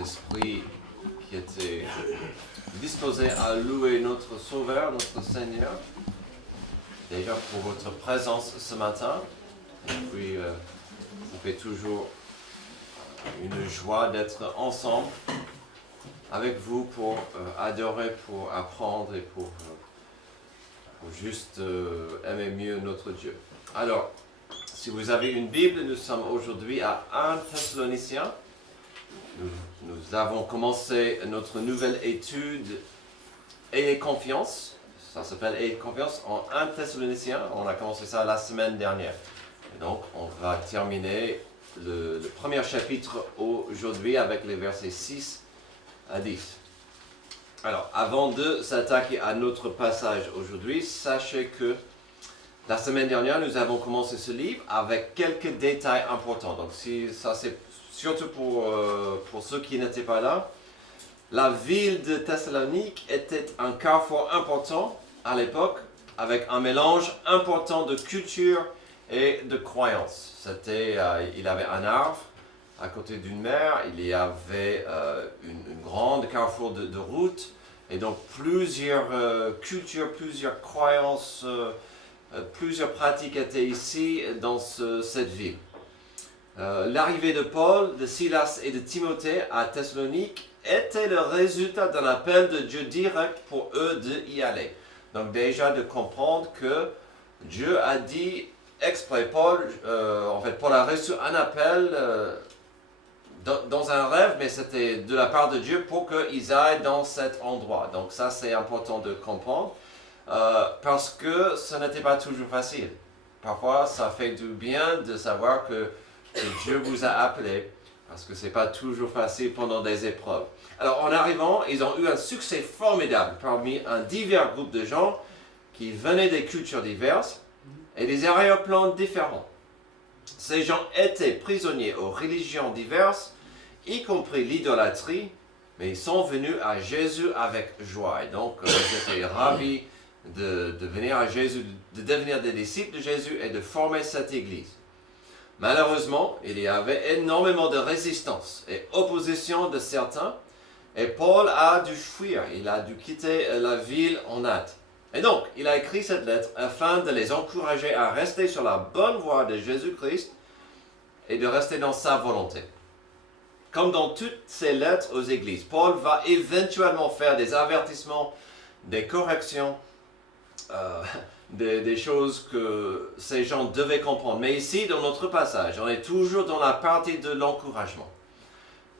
esprits qui étaient disposés à louer notre Sauveur, notre Seigneur, déjà pour votre présence ce matin. Et puis, ça fait toujours une joie d'être ensemble avec vous pour adorer, pour apprendre et pour juste aimer mieux notre Dieu. Alors, si vous avez une Bible, nous sommes aujourd'hui à 1 Thessaloniciens. Nous avons commencé notre nouvelle étude Ayez confiance. Ça s'appelle Ayez confiance en 1 Thessaloniciens. On a commencé ça la semaine dernière. Et donc, on va terminer le premier chapitre aujourd'hui avec les versets 6 à 10. Alors, avant de s'attaquer à notre passage aujourd'hui, sachez que la semaine dernière, nous avons commencé ce livre avec quelques détails importants. Donc, ça c'est surtout pour ceux qui n'étaient pas là. La ville de Thessalonique était un carrefour important à l'époque, avec un mélange important de culture et de croyances. Il avait un arbre à côté d'une mer, il y avait une grande carrefour de routes, et donc plusieurs cultures, plusieurs croyances, plusieurs pratiques étaient ici dans cette ville. L'arrivée de Paul, de Silas et de Timothée à Thessalonique était le résultat d'un appel de Dieu direct pour eux d'y aller. Donc déjà de comprendre que Dieu a dit exprès, Paul a reçu un appel dans un rêve, mais c'était de la part de Dieu pour qu'ils aillent dans cet endroit. Donc ça c'est important de comprendre, parce que ce n'était pas toujours facile. Parfois ça fait du bien de savoir que Dieu vous a appelé, parce que ce n'est pas toujours facile pendant des épreuves. Alors en arrivant, ils ont eu un succès formidable parmi un divers groupe de gens qui venaient des cultures diverses et des arrière-plans différents. Ces gens étaient prisonniers aux religions diverses, y compris l'idolâtrie, mais ils sont venus à Jésus avec joie. Et donc, ils étaient ravis de venir à Jésus, de devenir des disciples de Jésus et de former cette église. Malheureusement, il y avait énormément de résistance et opposition de certains, et Paul a dû fuir, il a dû quitter la ville en hâte. Et donc, il a écrit cette lettre afin de les encourager à rester sur la bonne voie de Jésus-Christ et de rester dans sa volonté. Comme dans toutes ses lettres aux églises, Paul va éventuellement faire des avertissements, des corrections, des choses que ces gens devaient comprendre. Mais ici, dans notre passage, on est toujours dans la partie de l'encouragement.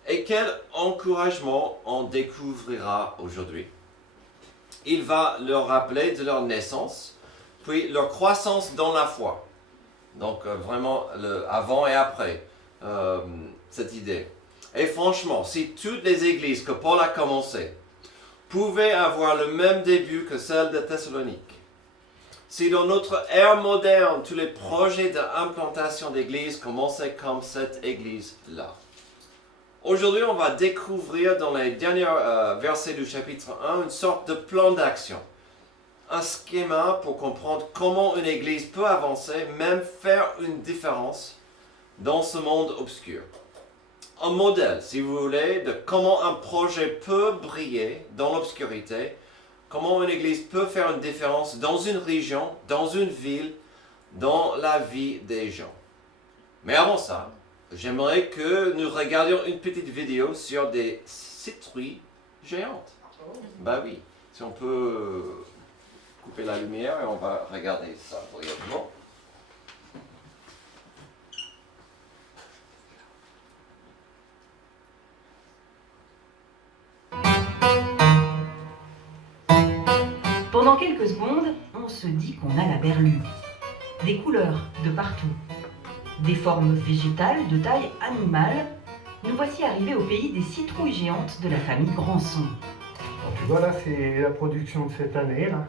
Et quel encouragement on découvrira aujourd'hui? Il va leur rappeler de leur naissance, puis leur croissance dans la foi. Donc vraiment, le avant et après, cette idée. Et franchement, si toutes les églises que Paul a commencées pouvaient avoir le même début que celle de Thessalonique, si dans notre ère moderne, tous les projets d'implantation d'églises commençaient comme cette église-là. Aujourd'hui, on va découvrir dans les derniers versets du chapitre 1 une sorte de plan d'action. Un schéma pour comprendre comment une église peut avancer, même faire une différence dans ce monde obscur. Un modèle, si vous voulez, de comment un projet peut briller dans l'obscurité, comment une église peut faire une différence dans une région, dans une ville, dans la vie des gens. Mais avant ça, j'aimerais que nous regardions une petite vidéo sur des citrouilles géantes. Bah oui, si on peut couper la lumière et on va regarder ça brièvement. Pendant quelques secondes, on se dit qu'on a la berlue. Des couleurs de partout. Des formes végétales de taille animale. Nous voici arrivés au pays des citrouilles géantes de la famille Granson. Alors, tu vois là, c'est la production de cette année là.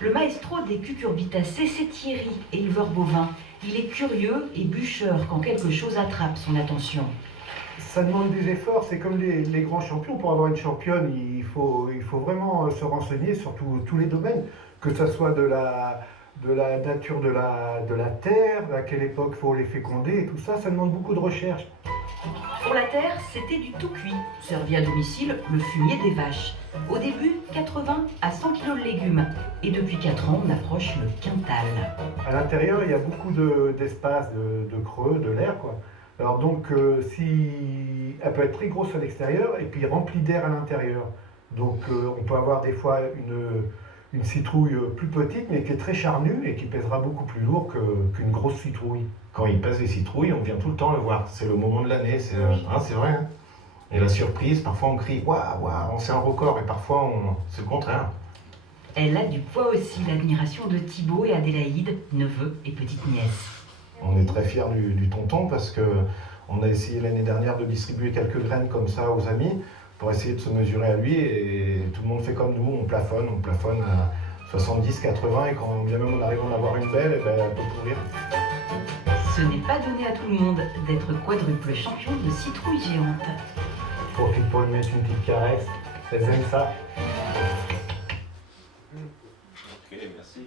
Le maestro des cucurbitacées, c'est Thierry, éleveur bovin. Il est curieux et bûcheur quand quelque chose attrape son attention. Ça demande des efforts, c'est comme les grands champions. Pour avoir une championne, il faut vraiment se renseigner sur tous les domaines, que ce soit de la nature de la terre, à quelle époque il faut les féconder, et tout ça, ça demande beaucoup de recherche. Pour la terre, c'était du tout cuit, servi à domicile le fumier des vaches. Au début, 80 à 100 kg de légumes. Et depuis 4 ans, on approche le quintal. À l'intérieur, il y a beaucoup d'espace, de creux, de l'air, quoi. Alors donc, si elle peut être très grosse à l'extérieur et puis remplie d'air à l'intérieur. Donc, on peut avoir des fois une citrouille plus petite, mais qui est très charnue et qui pèsera beaucoup plus lourd qu'une grosse citrouille. Quand il pèse les citrouilles, on vient tout le temps le voir. C'est le moment de l'année, c'est c'est vrai. Hein. Et la surprise, parfois on crie waouh, waouh, c'est un record, et parfois c'est le contraire. Elle a du poids aussi, l'admiration de Thibaut et Adélaïde, neveu et petite-nièce. On est très fiers du tonton parce qu'on a essayé l'année dernière de distribuer quelques graines comme ça aux amis pour essayer de se mesurer à lui, et tout le monde fait comme nous, on plafonne à 70, 80, et quand bien même on arrive à en avoir une belle, eh ben, elle peut pourrir. Ce n'est pas donné à tout le monde d'être quadruple champion de citrouille géante. Je profite pour lui mettre une petite caresse. Elles aiment ça. Ok, merci.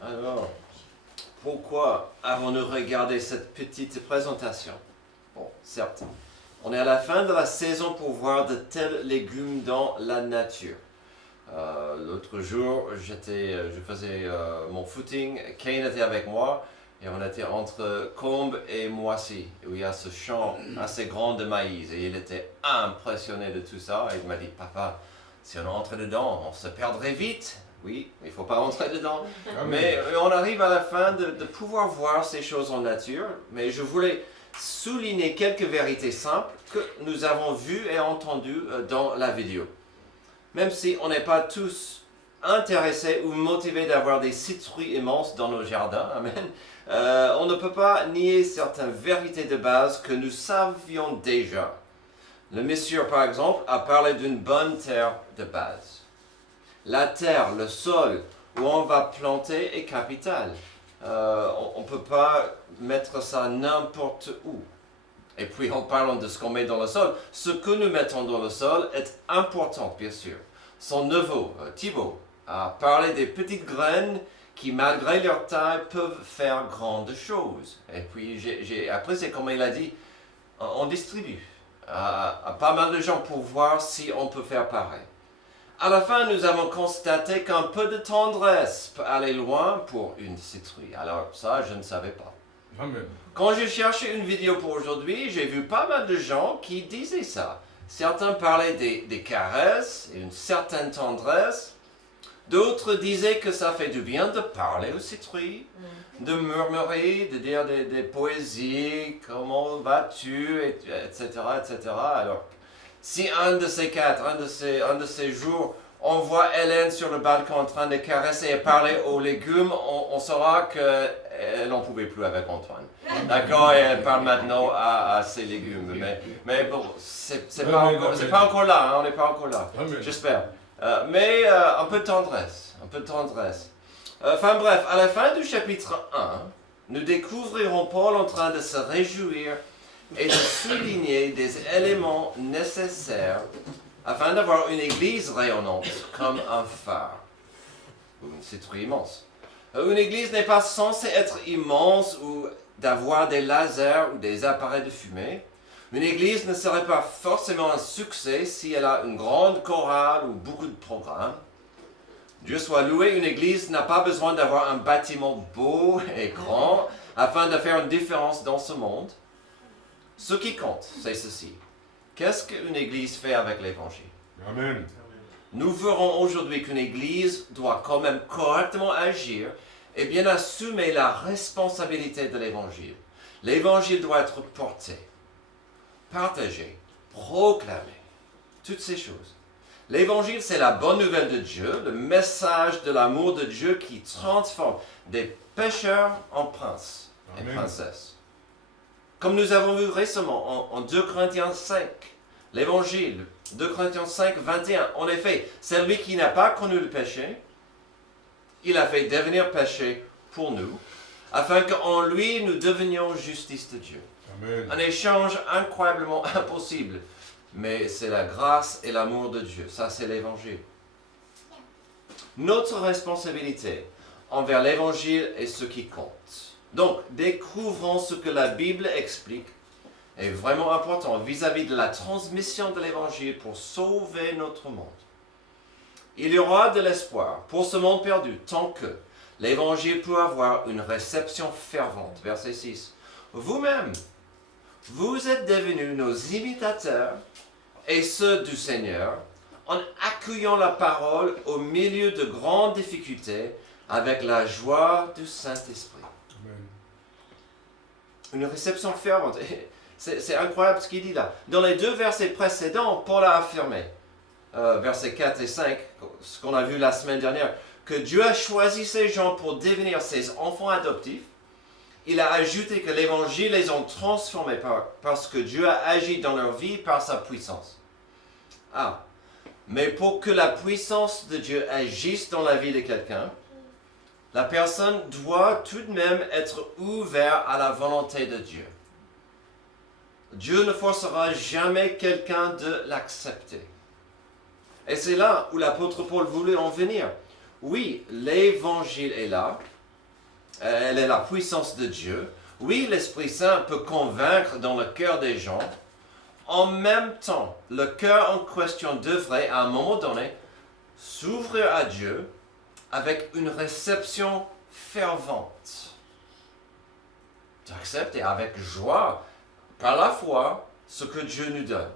Alors, pourquoi avons-nous regardé cette petite présentation? Bon, certes, on est à la fin de la saison pour voir de tels légumes dans la nature. L'autre jour, je faisais mon footing, Kane était avec moi, et on était entre Combes et Moissy, où il y a ce champ assez grand de maïs, et il était impressionné de tout ça, et il m'a dit, papa, si on entrait dedans, on se perdrait vite. Oui, il ne faut pas entrer dedans, mais on arrive à la fin de pouvoir voir ces choses en nature, mais je voulais souligner quelques vérités simples que nous avons vues et entendues dans la vidéo. Même si on n'est pas tous intéressés ou motivés d'avoir des citrouilles immenses dans nos jardins, amen, on ne peut pas nier certaines vérités de base que nous savions déjà. Le monsieur, par exemple, a parlé d'une bonne terre de base. La terre, le sol où on va planter est capital. On ne peut pas mettre ça n'importe où. Et puis en parlant de ce qu'on met dans le sol, ce que nous mettons dans le sol est important, bien sûr. Son neveu, Thibaut, a parlé des petites graines qui, malgré leur taille, peuvent faire grandes choses. Et puis j'ai apprécié comment il a dit, on distribue à pas mal de gens pour voir si on peut faire pareil. À la fin, nous avons constaté qu'un peu de tendresse peut aller loin pour une citrouille. Alors ça, je ne savais pas. Amen. Quand je cherchais une vidéo pour aujourd'hui, j'ai vu pas mal de gens qui disaient ça. Certains parlaient des caresses et une certaine tendresse. D'autres disaient que ça fait du bien de parler aux citrouilles, de murmurer, de dire des poésies, comment vas-tu, etc., etc. Alors, si un de ces quatre, un de ces jours, on voit Hélène sur le balcon en train de caresser et parler aux légumes, on saura qu'elle n'en pouvait plus avec Antoine. D'accord, et elle parle maintenant à ses légumes. Mais bon, c'est pas encore là, hein, on n'est pas encore là, j'espère. Mais un peu de tendresse, un peu de tendresse. Enfin bref, à la fin du chapitre 1, nous découvrirons Paul en train de se réjouir et de souligner des éléments nécessaires afin d'avoir une église rayonnante comme un phare, ou une citrouille immense. Une église n'est pas censée être immense ou d'avoir des lasers ou des appareils de fumée. Une église ne serait pas forcément un succès si elle a une grande chorale ou beaucoup de programmes. Dieu soit loué, une église n'a pas besoin d'avoir un bâtiment beau et grand afin de faire une différence dans ce monde. Ce qui compte, c'est ceci. Qu'est-ce qu'une église fait avec l'évangile? Amen. Nous verrons aujourd'hui qu'une église doit quand même correctement agir et bien assumer la responsabilité de l'évangile. L'évangile doit être porté, partagé, proclamé, toutes ces choses. L'évangile, c'est la bonne nouvelle de Dieu, le message de l'amour de Dieu qui transforme des pécheurs en princes et Amen. princesses. Comme nous avons vu récemment en 2 Corinthiens 5, l'évangile, 2 Corinthiens 5, 21, en effet, celui qui n'a pas connu le péché, il a fait devenir péché pour nous, afin qu'en lui nous devenions justice de Dieu. Amen. Un échange incroyablement impossible, mais c'est la grâce et l'amour de Dieu, ça c'est l'évangile. Notre responsabilité envers l'évangile est ce qui compte. Donc, découvrons ce que la Bible explique est vraiment important vis-à-vis de la transmission de l'Évangile pour sauver notre monde. Il y aura de l'espoir pour ce monde perdu tant que l'Évangile peut avoir une réception fervente. Verset 6. Vous-même, vous êtes devenus nos imitateurs et ceux du Seigneur en accueillant la parole au milieu de grandes difficultés avec la joie du Saint-Esprit. Amen. Une réception fervente. C'est incroyable ce qu'il dit là. Dans les 2 versets précédents, Paul a affirmé, versets 4 et 5, ce qu'on a vu la semaine dernière, que Dieu a choisi ces gens pour devenir ses enfants adoptifs. Il a ajouté que l'Évangile les a transformés parce que Dieu a agi dans leur vie par sa puissance. Mais pour que la puissance de Dieu agisse dans la vie de quelqu'un, la personne doit tout de même être ouverte à la volonté de Dieu. Dieu ne forcera jamais quelqu'un de l'accepter. Et c'est là où l'apôtre Paul voulait en venir. Oui, l'Évangile est là. Elle est la puissance de Dieu. Oui, l'Esprit Saint peut convaincre dans le cœur des gens. En même temps, le cœur en question devrait, à un moment donné, s'ouvrir à Dieu avec une réception fervente. D'accepter avec joie, par la foi, ce que Dieu nous donne.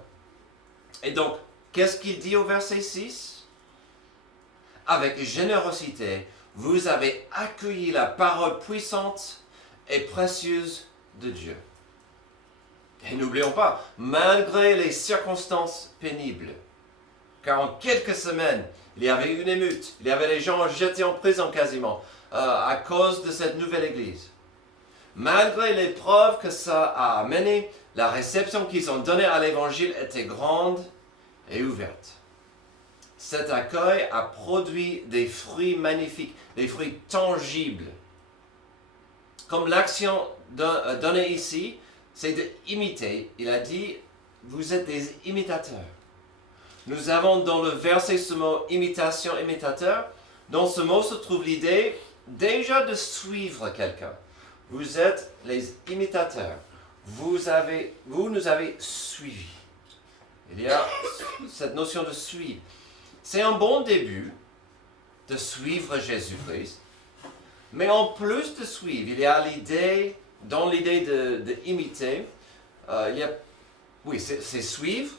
Et donc, qu'est-ce qu'il dit au verset 6? Avec générosité, vous avez accueilli la parole puissante et précieuse de Dieu. Et n'oublions pas, malgré les circonstances pénibles, car en quelques semaines, il y avait une émeute, il y avait les gens jetés en prison quasiment, à cause de cette nouvelle église. Malgré l'épreuve que ça a amené, la réception qu'ils ont donnée à l'évangile était grande et ouverte. Cet accueil a produit des fruits magnifiques, des fruits tangibles. Comme l'action donnée ici, c'est d'imiter. Il a dit, vous êtes des imitateurs. Nous avons dans le verset ce mot imitation, imitateur. Dans ce mot se trouve l'idée déjà de suivre quelqu'un. Vous êtes les imitateurs. Vous nous avez suivis. Il y a cette notion de suivre. C'est un bon début de suivre Jésus-Christ. Mais en plus de suivre, il y a l'idée, dans l'idée d'imiter, c'est suivre,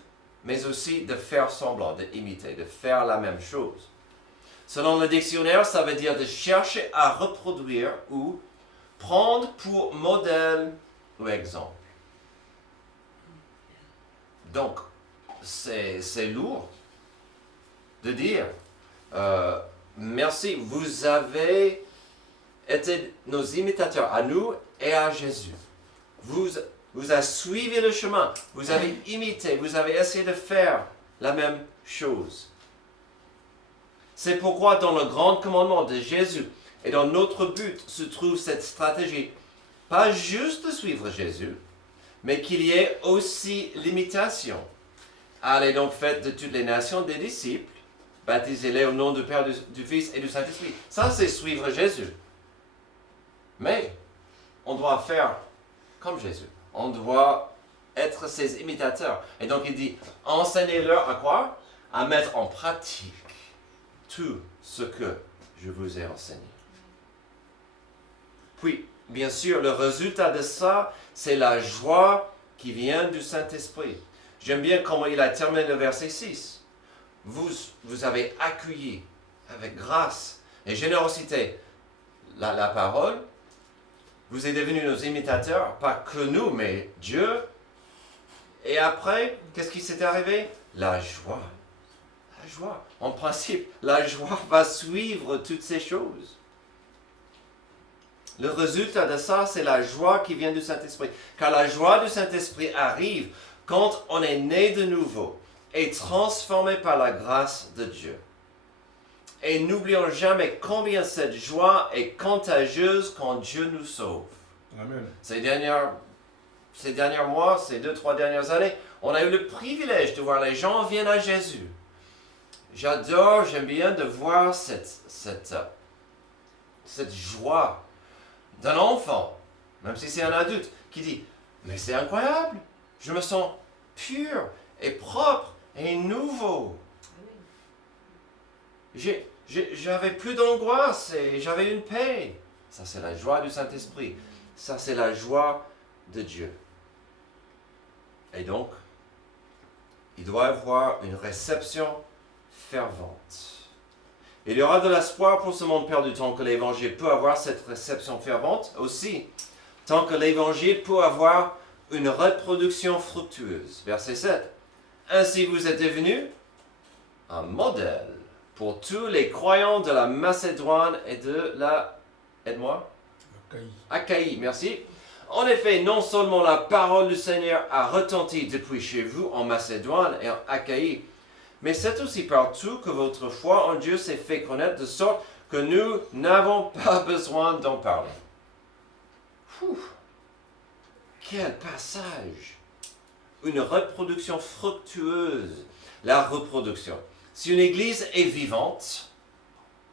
mais aussi de faire semblant, d'imiter, de faire la même chose. Selon le dictionnaire, ça veut dire de chercher à reproduire ou prendre pour modèle ou exemple. Donc, c'est lourd de dire merci, vous avez été nos imitateurs à nous et à Jésus. Vous avez suivi le chemin, vous avez imité, vous avez essayé de faire la même chose. C'est pourquoi dans le grand commandement de Jésus et dans notre but se trouve cette stratégie, pas juste de suivre Jésus, mais qu'il y ait aussi l'imitation. Allez donc faites de toutes les nations des disciples, baptisez-les au nom du Père, du Fils et du Saint-Esprit. Ça, c'est suivre Jésus. Mais on doit faire comme Jésus. On doit être ses imitateurs. Et donc il dit, enseignez-leur à quoi? À mettre en pratique tout ce que je vous ai enseigné. Puis, bien sûr, le résultat de ça, c'est la joie qui vient du Saint-Esprit. J'aime bien comment il a terminé le verset 6. Vous avez accueilli avec grâce et générosité la parole. Vous êtes devenus nos imitateurs, pas que nous, mais Dieu. Et après, qu'est-ce qui s'est arrivé? La joie. La joie. En principe, la joie va suivre toutes ces choses. Le résultat de ça, c'est la joie qui vient du Saint-Esprit. Car la joie du Saint-Esprit arrive quand on est né de nouveau et transformé par la grâce de Dieu. Et n'oublions jamais combien cette joie est contagieuse quand Dieu nous sauve. Amen. Ces derniers mois, ces 2-3 dernières années, on a eu le privilège de voir les gens viennent à Jésus. J'aime bien de voir cette joie d'un enfant même si c'est un adulte, qui dit « Mais c'est incroyable, je me sens pur et propre et nouveau. J'avais plus d'angoisse et j'avais une paix. » Ça, c'est la joie du Saint-Esprit. Ça, c'est la joie de Dieu. Et donc, il doit y avoir une réception fervente. Il y aura de l'espoir pour ce monde perdu tant que l'Évangile peut avoir cette réception fervente aussi, tant que l'Évangile peut avoir une reproduction fructueuse. Verset 7. Ainsi vous êtes devenus un modèle pour tous les croyants de la Macédoine et de la... Aide-moi. Achaïe, merci. En effet, non seulement la parole du Seigneur a retenti depuis chez vous en Macédoine et en Achaïe, mais c'est aussi partout que votre foi en Dieu s'est fait connaître de sorte que nous n'avons pas besoin d'en parler. Quel passage! Une reproduction fructueuse. La reproduction. Si une église est vivante,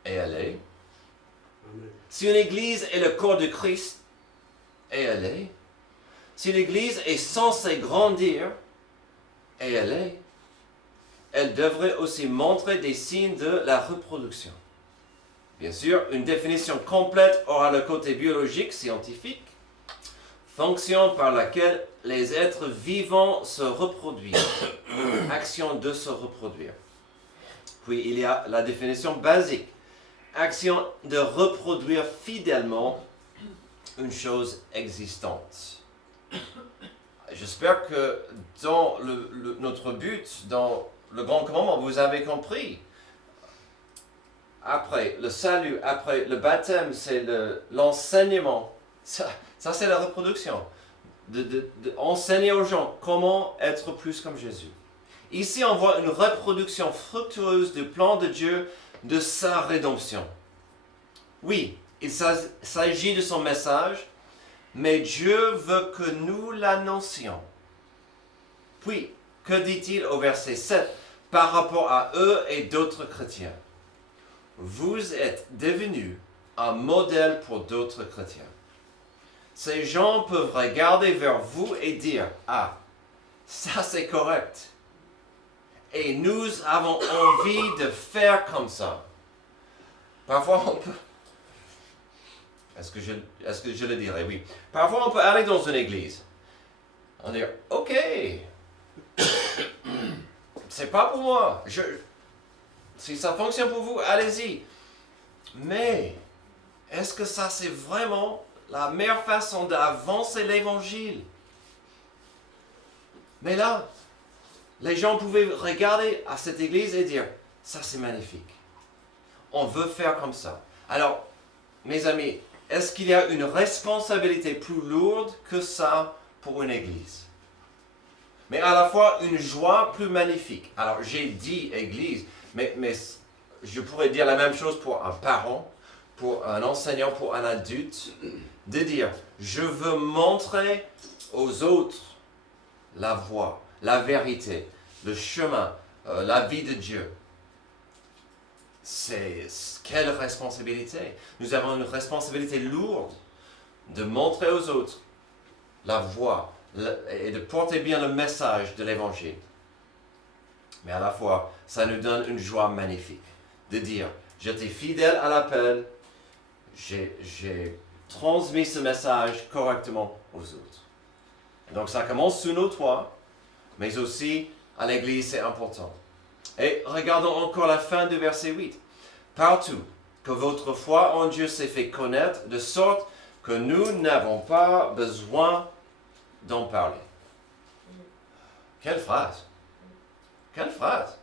et elle est, si une église est le corps de Christ, et elle est, si l'église est censée grandir, et elle devrait aussi montrer des signes de la reproduction. Bien sûr, une définition complète aura le côté biologique, scientifique, fonction par laquelle les êtres vivants se reproduisent, action de se reproduire. Puis il y a la définition basique, action de reproduire fidèlement une chose existante. J'espère que dans notre but, dans le grand commandement, vous avez compris. Après le salut, après le baptême, c'est l'enseignement. Ça c'est la reproduction. Enseigner aux gens comment être plus comme Jésus. Ici, on voit une reproduction fructueuse du plan de Dieu, de sa rédemption. Oui, il s'agit de son message, mais Dieu veut que nous l'annoncions. Puis, que dit-il au verset 7 par rapport à eux et d'autres chrétiens? Vous êtes devenus un modèle pour d'autres chrétiens. Ces gens peuvent regarder vers vous et dire « Ah, ça c'est correct. Et nous avons envie de faire comme ça. » Parfois on peut... Est-ce que je le dirais? Oui. Parfois on peut aller dans une église. On dit « Ok, c'est pas pour moi. Si ça fonctionne pour vous, allez-y. Mais est-ce que ça c'est vraiment la meilleure façon d'avancer l'évangile? Mais là, les gens pouvaient regarder à cette église et dire, ça c'est magnifique. On veut faire comme ça. Alors, mes amis, est-ce qu'il y a une responsabilité plus lourde que ça pour une église? Mais à la fois une joie plus magnifique. Alors, j'ai dit église, mais je pourrais dire la même chose pour un parent, pour un enseignant, pour un adulte, de dire, je veux montrer aux autres la voie, la vérité, le chemin, la vie de Dieu. Quelle responsabilité! Nous avons une responsabilité lourde de montrer aux autres la voie et de porter bien le message de l'Évangile. Mais à la fois, ça nous donne une joie magnifique de dire, j'étais fidèle à l'appel, j'ai transmis ce message correctement aux autres. Donc ça commence sous nos toits, mais aussi à l'église, c'est important. Et regardons encore la fin du verset 8. Partout que votre foi en Dieu s'est fait connaître, de sorte que nous n'avons pas besoin d'en parler. Quelle phrase! Quelle phrase!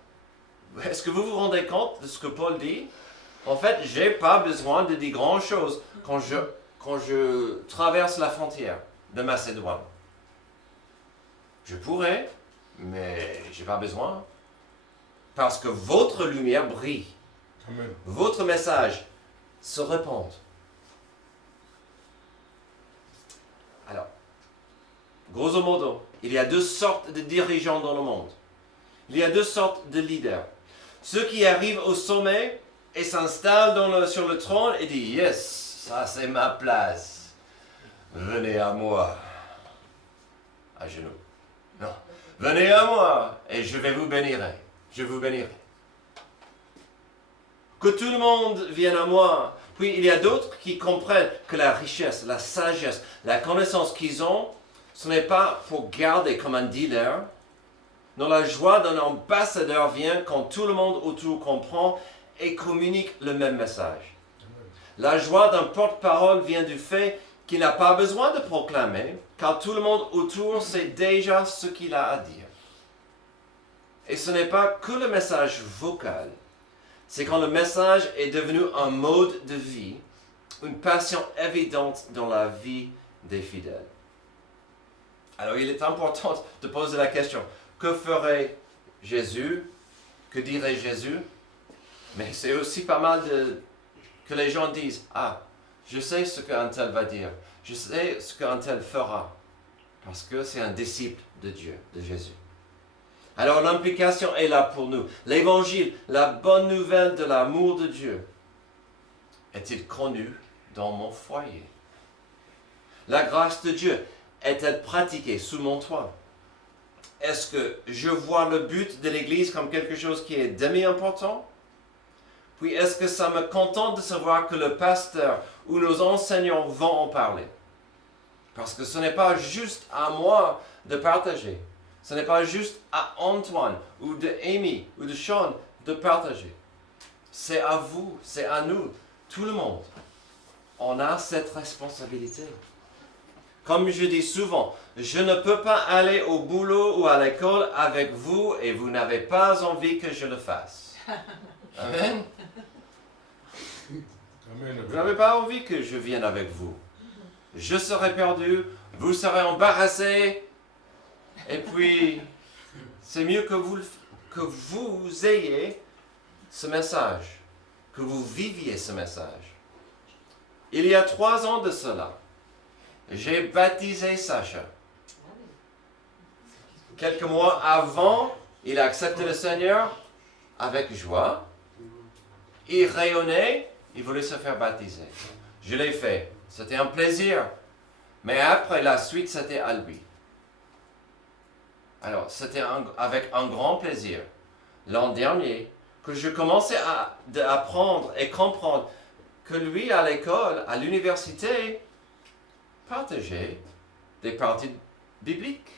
Est-ce que vous vous rendez compte de ce que Paul dit? En fait, je n'ai pas besoin de dire grand-chose quand je traverse la frontière de Macédoine. Je pourrais, mais je n'ai pas besoin. Parce que votre lumière brille. Amen. Votre message se répand. Alors, grosso modo, il y a deux sortes de dirigeants dans le monde. Il y a deux sortes de leaders. Ceux qui arrivent au sommet et s'installent sur le trône et disent « Yes, ça c'est ma place. venez à moi, à genoux. Non, venez à moi et je vais vous bénir. Je vous bénirai. Que tout le monde vienne à moi. Puis il y a d'autres qui comprennent que la richesse, la sagesse, la connaissance qu'ils ont, ce n'est pas pour garder comme un dealer. Non, la joie d'un ambassadeur vient quand tout le monde autour comprend et communique le même message. La joie d'un porte-parole vient du fait qu'il n'a pas besoin de proclamer, car tout le monde autour sait déjà ce qu'il a à dire. Et ce n'est pas que le message vocal, c'est quand le message est devenu un mode de vie, une passion évidente dans la vie des fidèles. Alors il est important de poser la question, que ferait Jésus? Que dirait Jésus? Mais c'est aussi pas mal que les gens disent, ah, je sais ce qu'un tel va dire, je sais ce qu'un tel fera, parce que c'est un disciple de Dieu, de Jésus. Alors l'implication est là pour nous. L'évangile, la bonne nouvelle de l'amour de Dieu, est-il connu dans mon foyer? La grâce de Dieu est-elle pratiquée sous mon toit? Est-ce que je vois le but de l'Église comme quelque chose qui est demi-important? Puis est-ce que ça me contente de savoir que le pasteur ou nos enseignants vont en parler? Parce que ce n'est pas juste à moi de partager. Ce n'est pas juste à Antoine ou de Amy ou de Sean de partager. C'est à vous, c'est à nous, tout le monde. On a cette responsabilité. Comme je dis souvent, je ne peux pas aller au boulot ou à l'école avec vous et vous n'avez pas envie que je le fasse. Amen. Vous n'avez pas envie que je vienne avec vous. Je serai perdu, vous serez embarrassé, et puis c'est mieux que vous ayez ce message, que vous viviez ce message. Il y a 3 ans de cela, j'ai baptisé Sacha. Quelques mois avant, il a accepté le Seigneur avec joie. Il rayonnait, il voulait se faire baptiser. Je l'ai fait. C'était un plaisir. Mais après, la suite, c'était à lui. Alors, c'était avec un grand plaisir, l'an dernier, que je commençais à apprendre et comprendre que lui, à l'école, à l'université, partageait des parties bibliques.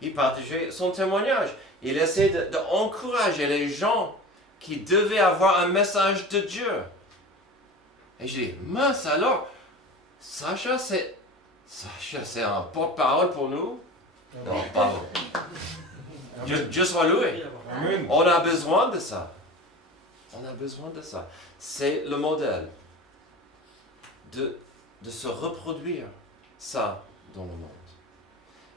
Il partageait son témoignage. Il essayait d'encourager les gens qui devaient avoir un message de Dieu. Et je dis, mince alors, Sacha, c'est un porte-parole pour nous? Non, pardon. Dieu soit loué. On a besoin de ça. On a besoin de ça. C'est le modèle de se reproduire ça dans le monde.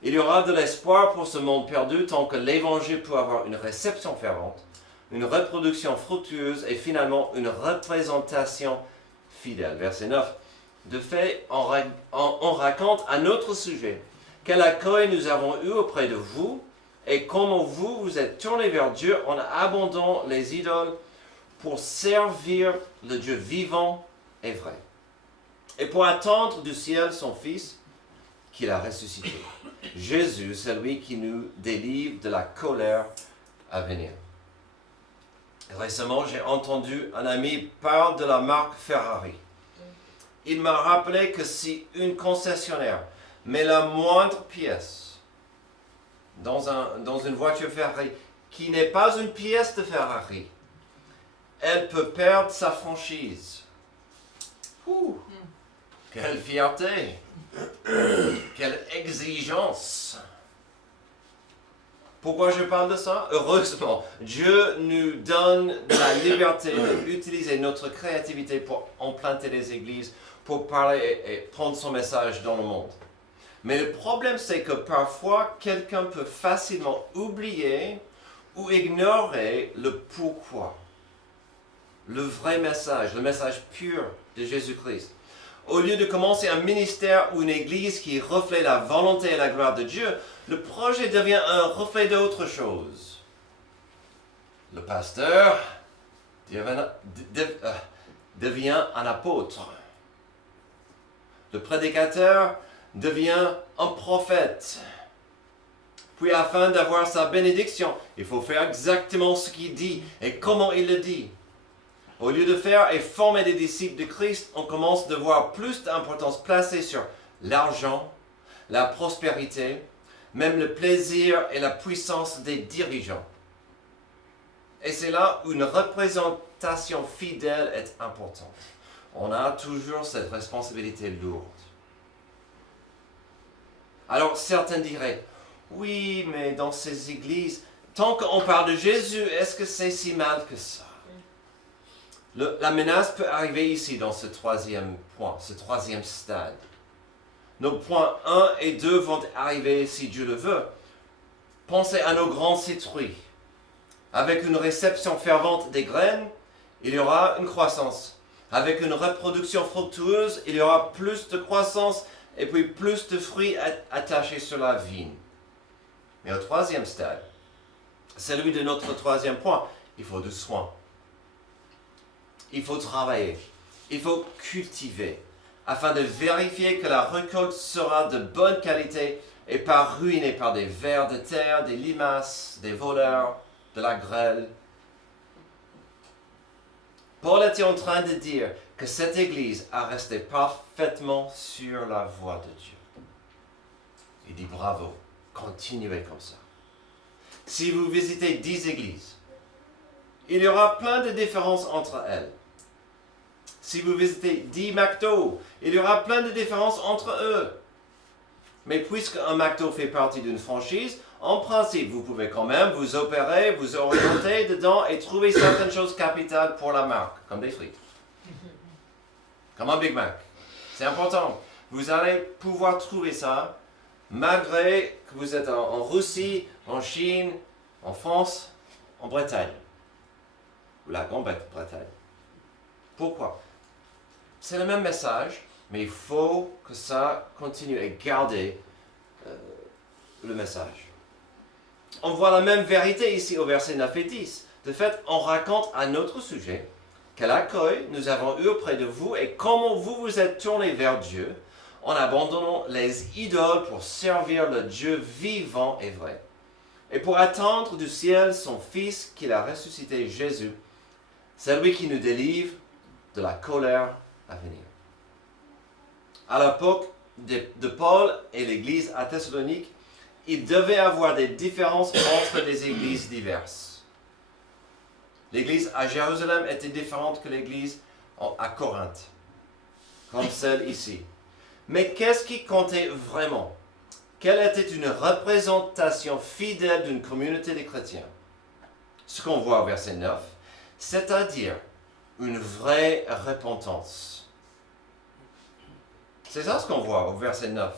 Il y aura de l'espoir pour ce monde perdu tant que l'Évangile peut avoir une réception fervente, une reproduction fructueuse et finalement une représentation fidèle. Verset 9. De fait, on raconte un autre sujet. Quel accueil nous avons eu auprès de vous et comment vous êtes tournés vers Dieu en abandonnant les idoles pour servir le Dieu vivant et vrai. Et pour attendre du ciel son Fils qu'il a ressuscité. Jésus, c'est lui qui nous délivre de la colère à venir. Récemment, j'ai entendu un ami parler de la marque Ferrari. Il m'a rappelé que si une concessionnaire met la moindre pièce dans une voiture Ferrari qui n'est pas une pièce de Ferrari, elle peut perdre sa franchise. Quelle fierté! Quelle exigence! Pourquoi je parle de ça? Heureusement, Dieu nous donne de la liberté d'utiliser notre créativité pour implanter des églises, pour parler et prendre son message dans le monde. Mais le problème, c'est que parfois, quelqu'un peut facilement oublier ou ignorer le pourquoi. Le vrai message, le message pur de Jésus-Christ. Au lieu de commencer un ministère ou une église qui reflète la volonté et la gloire de Dieu, le projet devient un reflet d'autre chose. Le pasteur devient un apôtre. Le prédicateur devient un prophète. Puis afin d'avoir sa bénédiction, il faut faire exactement ce qu'il dit et comment il le dit. Au lieu de faire et former des disciples de Christ, on commence de voir plus d'importance placée sur l'argent, la prospérité, même le plaisir et la puissance des dirigeants. Et c'est là où une représentation fidèle est importante. On a toujours cette responsabilité lourde. Alors certains diraient, oui, mais dans ces églises, tant qu'on parle de Jésus, est-ce que c'est si mal que ça? La menace peut arriver ici dans ce troisième point, ce troisième stade. Nos points 1 et 2 vont arriver si Dieu le veut. Pensez à nos grands citrouilles. Avec une réception fervente des graines, il y aura une croissance. Avec une reproduction fructueuse, il y aura plus de croissance et puis plus de fruits attachés sur la vigne. Mais au troisième stade, celui de notre troisième point, il faut du soin. Il faut travailler, il faut cultiver, afin de vérifier que la récolte sera de bonne qualité et pas ruinée par des vers de terre, des limaces, des voleurs, de la grêle. Paul était en train de dire que cette Église a resté parfaitement sur la voie de Dieu. Il dit bravo, continuez comme ça. Si vous visitez 10 églises, il y aura plein de différences entre elles. Si vous visitez 10 McDo, il y aura plein de différences entre eux. Mais puisque un McDo fait partie d'une franchise, en principe, vous pouvez quand même vous opérer, vous orienter dedans et trouver certaines choses capitales pour la marque, comme des frites. Comme un Big Mac. C'est important. Vous allez pouvoir trouver ça malgré que vous êtes en Russie, en Chine, en France, en Bretagne. Ou la Grande-Bretagne. Pourquoi? C'est le même message, mais il faut que ça continue et garder le message. On voit la même vérité ici au verset 9 et 10. De fait, on raconte à notre sujet quel accueil nous avons eu auprès de vous et comment vous vous êtes tournés vers Dieu en abandonnant les idoles pour servir le Dieu vivant et vrai, et pour attendre du ciel son Fils qu'il a ressuscité, Jésus, celui qui nous délivre de la colère à venir. À l'époque de Paul et l'église à Thessalonique, il devait avoir des différences entre des églises diverses. L'église à Jérusalem était différente que l'église à Corinthe, comme celle ici. Mais qu'est-ce qui comptait vraiment? Quelle était une représentation fidèle d'une communauté de chrétiens? Ce qu'on voit au verset 9, c'est-à-dire une vraie repentance. C'est ça ce qu'on voit au verset 9.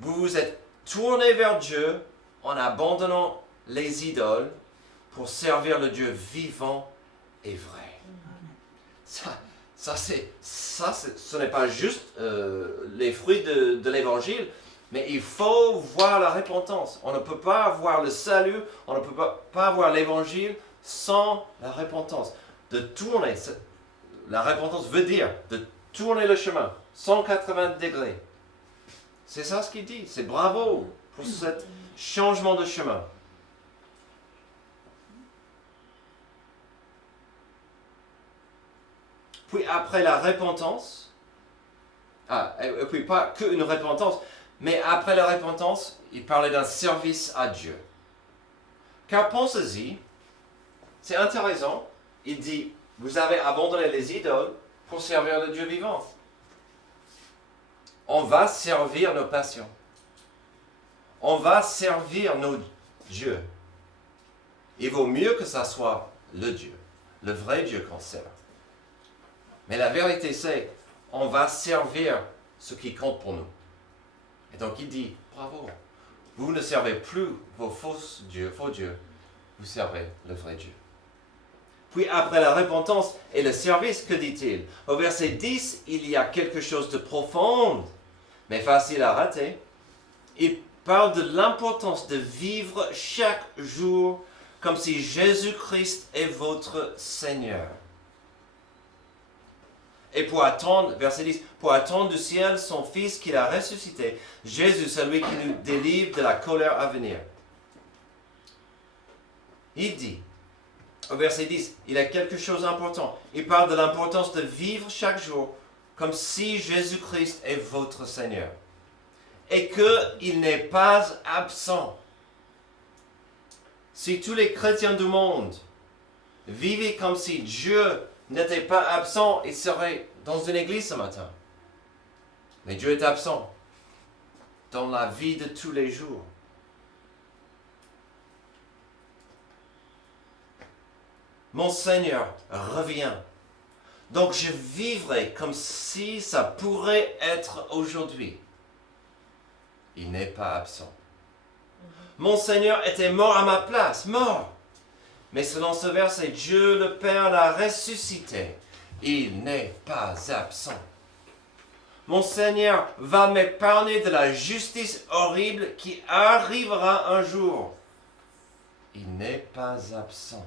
Vous vous êtes tournés vers Dieu en abandonnant les idoles pour servir le Dieu vivant et vrai. Ce n'est pas juste les fruits de l'évangile, mais il faut voir la repentance. On ne peut pas avoir le salut, on ne peut pas avoir l'évangile sans la repentance. De tourner, la repentance veut dire de tourner le chemin, 180 degrés. C'est ça ce qu'il dit, c'est bravo pour ce changement de chemin. Puis après la repentance, et puis pas qu'une repentance, mais après la repentance, il parlait d'un service à Dieu. Car pensez-y, c'est intéressant, il dit, vous avez abandonné les idoles pour servir le Dieu vivant. On va servir nos passions. On va servir nos dieux. Il vaut mieux que ça soit le Dieu, le vrai Dieu qu'on sert. Mais la vérité c'est, on va servir ce qui compte pour nous. Et donc il dit, bravo, vous ne servez plus vos faux dieux, vous servez le vrai Dieu. Puis après la repentance et le service, que dit-il? Au verset 10, il y a quelque chose de profond, mais facile à rater. Il parle de l'importance de vivre chaque jour comme si Jésus-Christ est votre Seigneur. Et pour attendre, verset 10, pour attendre du ciel son Fils qu'il a ressuscité, Jésus, celui qui nous délivre de la colère à venir. Il dit, au verset 10, il a quelque chose d'important. Il parle de l'importance de vivre chaque jour comme si Jésus-Christ est votre Seigneur. Et qu'il n'est pas absent. Si tous les chrétiens du monde vivaient comme si Dieu n'était pas absent, ils seraient dans une église ce matin. Mais Dieu est absent dans la vie de tous les jours. Mon Seigneur revient. Donc je vivrai comme si ça pourrait être aujourd'hui. Il n'est pas absent. Mon Seigneur était mort à ma place, mort. Mais selon ce verset, Dieu le Père l'a ressuscité. Il n'est pas absent. Mon Seigneur va m'épargner de la justice horrible qui arrivera un jour. Il n'est pas absent.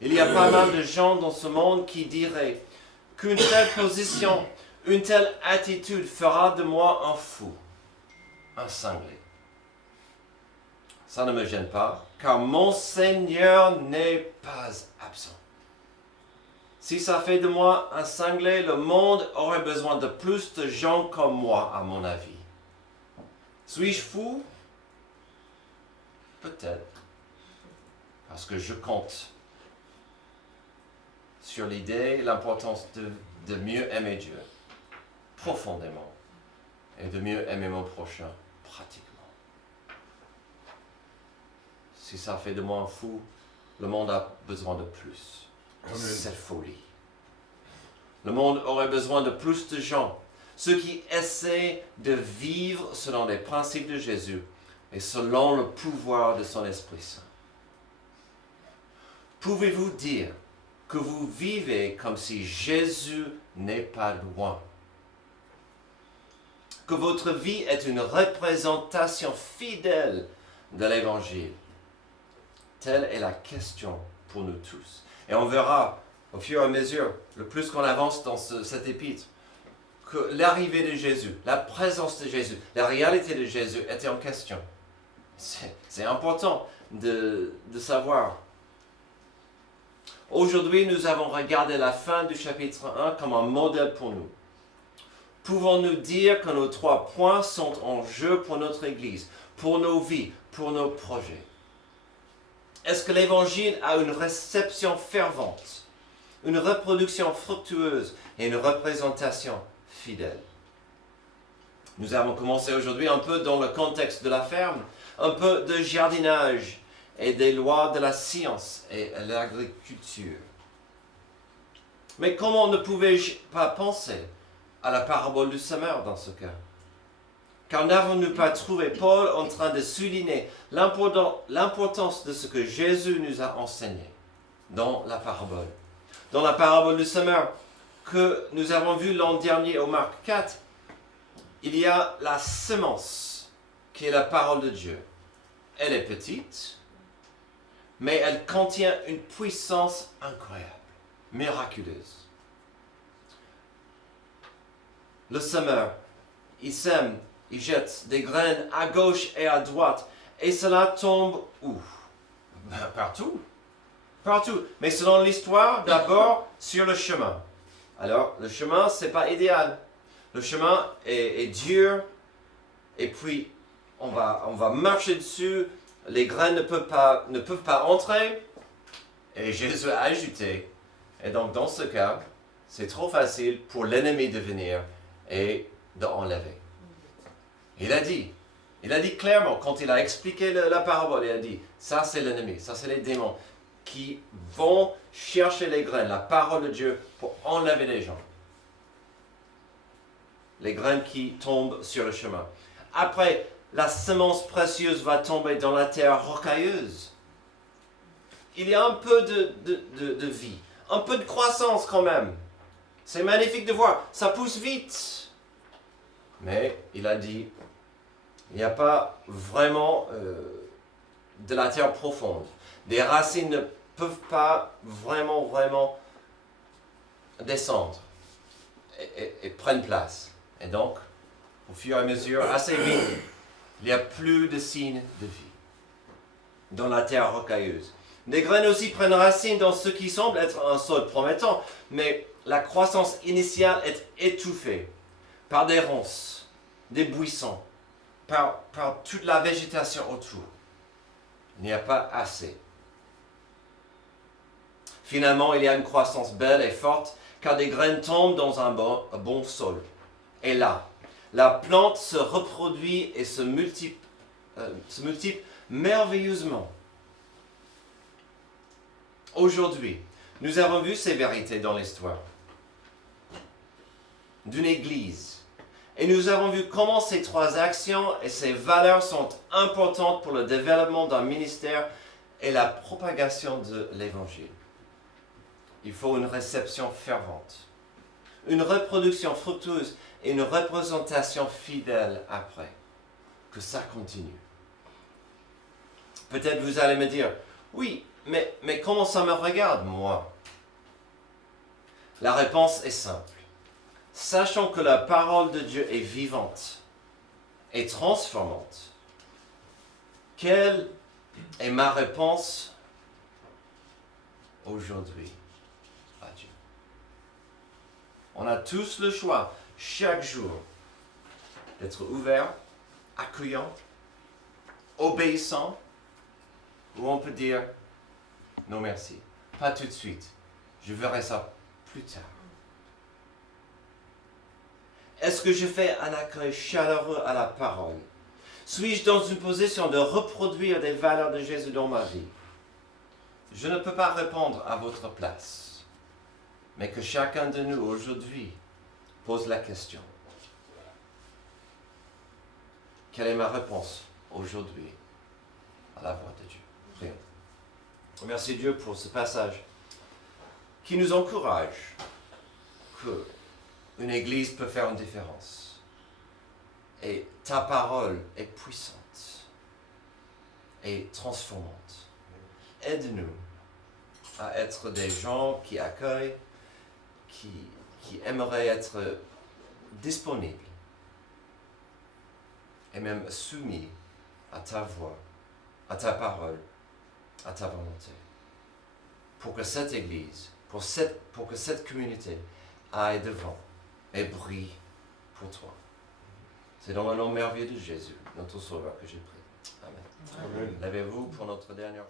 Il y a pas mal de gens dans ce monde qui diraient qu'une telle position, une telle attitude fera de moi un fou, un cinglé. Ça ne me gêne pas, car mon Seigneur n'est pas absent. Si ça fait de moi un cinglé, le monde aurait besoin de plus de gens comme moi, à mon avis. Suis-je fou? Peut-être. Parce que je compte sur l'idée, l'importance de mieux aimer Dieu, profondément, et de mieux aimer mon prochain, pratiquement. Si ça fait de moi un fou, le monde a besoin de plus. C'est folie. Le monde aurait besoin de plus de gens, ceux qui essaient de vivre selon les principes de Jésus et selon le pouvoir de son Esprit Saint. Pouvez-vous dire que vous vivez comme si Jésus n'est pas loin? Que votre vie est une représentation fidèle de l'Évangile? Telle est la question pour nous tous. Et on verra au fur et à mesure, le plus qu'on avance dans cet épître, que l'arrivée de Jésus, la présence de Jésus, la réalité de Jésus était en question. C'est important de savoir. Aujourd'hui, nous avons regardé la fin du chapitre 1 comme un modèle pour nous. Pouvons-nous dire que nos 3 points sont en jeu pour notre Église, pour nos vies, pour nos projets? Est-ce que l'Évangile a une réception fervente, une reproduction fructueuse et une représentation fidèle? Nous avons commencé aujourd'hui un peu dans le contexte de la ferme, un peu de jardinage et des lois de la science et l'agriculture. Mais comment ne pouvais-je pas penser à la parabole du semeur dans ce cas? Car n'avons-nous pas trouvé Paul en train de souligner l'importance de ce que Jésus nous a enseigné dans la parabole? Dans la parabole du semeur que nous avons vue l'an dernier au Marc 4, il y a la semence qui est la parole de Dieu. Elle est petite, mais elle contient une puissance incroyable, miraculeuse. Le semeur, il sème, il jette des graines à gauche et à droite, et cela tombe où? Partout. Partout. Mais selon l'histoire, d'abord sur le chemin. Alors, le chemin, c'est pas idéal. Le chemin est dur, et puis on va marcher dessus. Les graines ne peuvent pas entrer, et Jésus a ajouté. Et donc, dans ce cas, c'est trop facile pour l'ennemi de venir et d'enlever. Il a dit clairement, quand il a expliqué la parabole, il a dit, ça c'est l'ennemi, ça c'est les démons qui vont chercher les graines, la parole de Dieu, pour enlever les gens. Les graines qui tombent sur le chemin. Après, la semence précieuse va tomber dans la terre rocailleuse. Il y a un peu de vie, un peu de croissance quand même. C'est magnifique de voir, ça pousse vite. Mais il a dit, il n'y a pas vraiment de la terre profonde. Des racines ne peuvent pas vraiment descendre et prennent place. Et donc, au fur et à mesure, assez vite, il n'y a plus de signes de vie dans la terre rocailleuse. Les graines aussi prennent racine dans ce qui semble être un sol promettant, mais la croissance initiale est étouffée par des ronces, des buissons, par toute la végétation autour. Il n'y a pas assez. Finalement, il y a une croissance belle et forte, car des graines tombent dans un bon sol. Et là, la plante se reproduit et se multiplie merveilleusement. Aujourd'hui, nous avons vu ces vérités dans l'histoire d'une église. Et nous avons vu comment ces trois actions et ces valeurs sont importantes pour le développement d'un ministère et la propagation de l'évangile. Il faut une réception fervente, une reproduction fructueuse et une représentation fidèle après. Que ça continue. Peut-être vous allez me dire, oui, mais comment ça me regarde, moi? La réponse est simple. Sachant que la parole de Dieu est vivante et transformante, quelle est ma réponse aujourd'hui à Dieu? On a tous le choix, chaque jour, d'être ouvert, accueillant, obéissant, ou on peut dire non merci, pas tout de suite, je verrai ça plus tard. Est-ce que je fais un accueil chaleureux à la parole? Suis-je dans une position de reproduire des valeurs de Jésus dans ma vie? Je ne peux pas répondre à votre place, mais que chacun de nous aujourd'hui pose la question. Quelle est ma réponse aujourd'hui à la voix de Dieu? Prions. Merci Dieu pour ce passage qui nous encourage que une église peut faire une différence. Et ta parole est puissante et transformante. Aide-nous à être des gens qui accueillent, qui aimeraient être disponibles et même soumis à ta voix, à ta parole, à ta volonté. Pour que cette église, pour que cette communauté aille devant et brille pour toi. C'est dans le nom merveilleux de Jésus, notre Sauveur, que j'ai prié. Amen. Levez-vous pour notre dernière